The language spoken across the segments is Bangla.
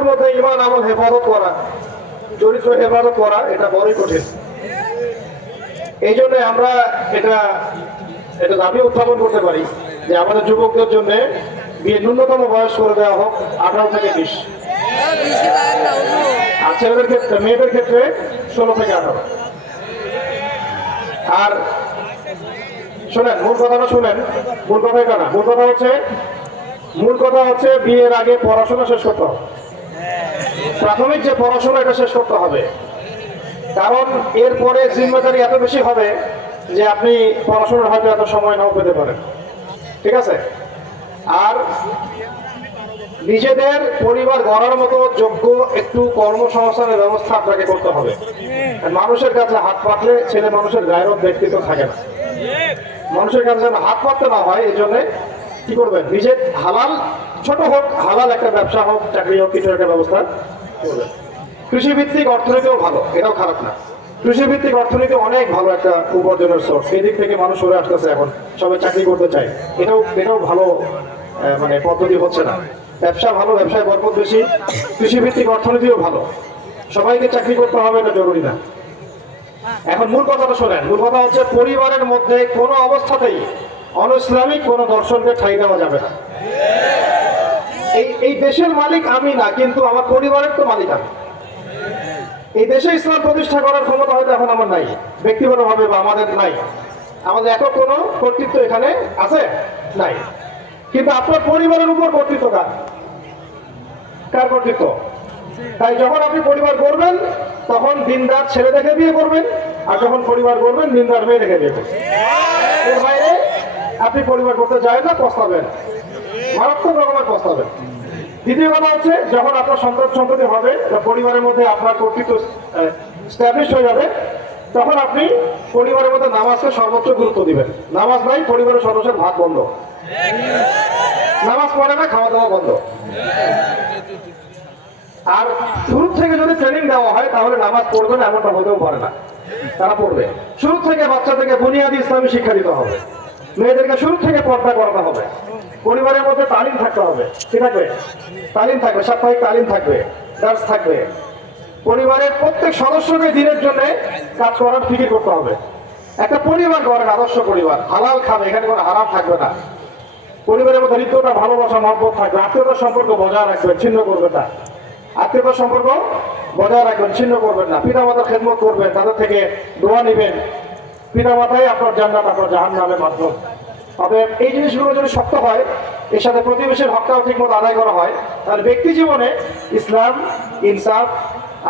মানুষের মধ্যে ঈমান আমল হেফাজত করা, চরিত্র হেফাজত করা, এটা বড়ই কঠিন। এই জন্য আমরা এটা দাবি উত্থাপন করতে পারি যে আমাদের যুবকদের জন্য বিয়ের ন্যূনতম বয়স করে দেওয়া হোক 18 থেকে 20, আর ছেলেদের ক্ষেত্রে, মেয়েদের ক্ষেত্রে 16 থেকে 18। আর শোনেন, মূল কথাটা শোনেন, মূল কথা এটা না, মূল কথা হচ্ছে বিয়ের আগে পড়াশোনা শেষ করতে হবে। প্রাথমিক যে পড়াশোনা, এটা শেষ করতে হবে। কারণ এরপরে জিম্মেদারি এত বেশি হবে যে আপনি পড়াশোনার হয়তো এত সময় নাও পেতে পারেন। ঠিক আছে? আর নিজেদের পরিবার গড়ার মতো যোগ্য একটু কর্মসংস্থানের ব্যবস্থা আপনাকে করতে হবে। মানুষের কাছে হাত পাতলে ছেলে মানুষের গায়ের ব্যক্তিত্ব থাকে না। মানুষের কাছে যেন হাত পাততে না হয়, এই জন্য কি করবেন, নিজের হালাল, ছোট হোক হালাল একটা ব্যবসা হোক, চাকরি হোক, কিছু একটা ব্যবস্থা করবেন। কৃষিভিত্তিক অর্থনীতিও ভালো, এটাও খারাপ না। কৃষিভিত্তিক অর্থনীতি অনেক ভালো একটা উপার্জনের সোর্স। এদিক থেকে মানুষ সরে আসতেছে, এখন সবাই চাকরি করতে চায়। এটাও ভালো মানে পদ্ধতি হচ্ছে না। ব্যবসা ভালো, ব্যবসায় বরকত বেশি। কৃষিভিত্তিক অর্থনীতিও ভালো। সবাইকে চাকরি করতে হবে এটা জরুরি না। এখন মূল কথাটা শোনেন। মূল কথা হচ্ছে পরিবারের মধ্যে কোনো অবস্থাতেই অনইসলামিক কোনো দর্শনকে ঠাঁই দেওয়া যাবে না। এই দেশের মালিক আমি না, কিন্তু আমার পরিবারের তো মালিক আমি। এই দেশে ইসলাম প্রতিষ্ঠা করার ক্ষমতা হয়তো এখন আমার নাই, ব্যক্তিগতভাবে বা আমাদের নাই, আমাদের একক কোনো কর্তৃত্ব এখানে আছে নাই। কিন্তু আপনার পরিবারের উপর কর্তৃত্ব কার কর্তৃত্ব? তাই যখন আপনি পরিবার করবেন তখন দিনদার ছেলে দেখে বিয়ে করবেন, আর যখন পরিবার করবেন দিনদার মেয়ে দেখে বিয়ে করবেন। এর বাইরে আপনি পরিবার করতে যায় না, পস্তাবেন, মারাত্মক রকমের পস্তাবেন। দ্বিতীয় কথা হচ্ছে, যখন আপনার সন্ততি হবে, পরিবারের মধ্যে আপনার কর্তৃত্ব স্ট্যাবলিশ হয়ে যাবে, তখন আপনি পরিবারের মধ্যে নামাজকে সর্বোচ্চ গুরুত্ব দিবেন। নামাজ নাই, পরিবারের সদস্যের ভাত বন্ধ, নামাজ পড়ে না, খাওয়া দাওয়া বন্ধ। আর শুরু থেকে যদি ট্রেনিং দেওয়া হয় তাহলে নামাজ পড়বে না এমনটা হতেও পারে না, তারা পড়বে। শুরু থেকে বাচ্চাদেরকে বুনিয়াদি ইসলামী শিক্ষা দিতে হবে, মেয়েদেরকে শুরু থেকে পর্দা করাতে হবে। পরিবারের মধ্যে তালিম থাকতে হবে। কি থাকবে? তালিম থাকবে, সাপ্তাহিক তালিম থাকবে, দার্স থাকবে। পরিবারের প্রত্যেক সদস্যকে দিনের জন্য কাজ করার ফিকির করতে হবে। একটা পরিবার করেন, আদর্শ পরিবার, হালাল খাবে, এখানে কোনো হারাম থাকবে না। পরিবারের মধ্যে হৃদ্যতা, ভালোবাসা, মহব্বত থাকবে। আত্মীয়তার সম্পর্ক বজায় রাখবেন, ছিন্ন করবেন না। আত্মীয়তার সম্পর্ক বজায় রাখবেন, ছিন্ন করবেন না। পিতা মাতার খেদমত করবেন, তাদের থেকে দোয়া নিবেন। পিতা মাতাই আপনার জান্নাত, আপনার জাহান্নামের মাধ্যম। অতএব এই জিনিসগুলো যদি শক্ত হয়, এর সাথে প্রতিবেশীর হকটাও ঠিক মতো আদায় করা হয়, তাহলে ব্যক্তি জীবনে ইসলাম, ইনসাফ,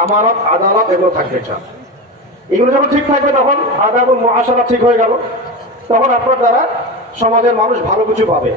আমানত, আদালত এগুলো থাকবে। এগুলো যখন ঠিক থাকবে তখন আদাব ও মুআশারা ঠিক হয়ে গেল, তখন আপনার দ্বারা সমাজের মানুষ ভালো কিছু পাবে।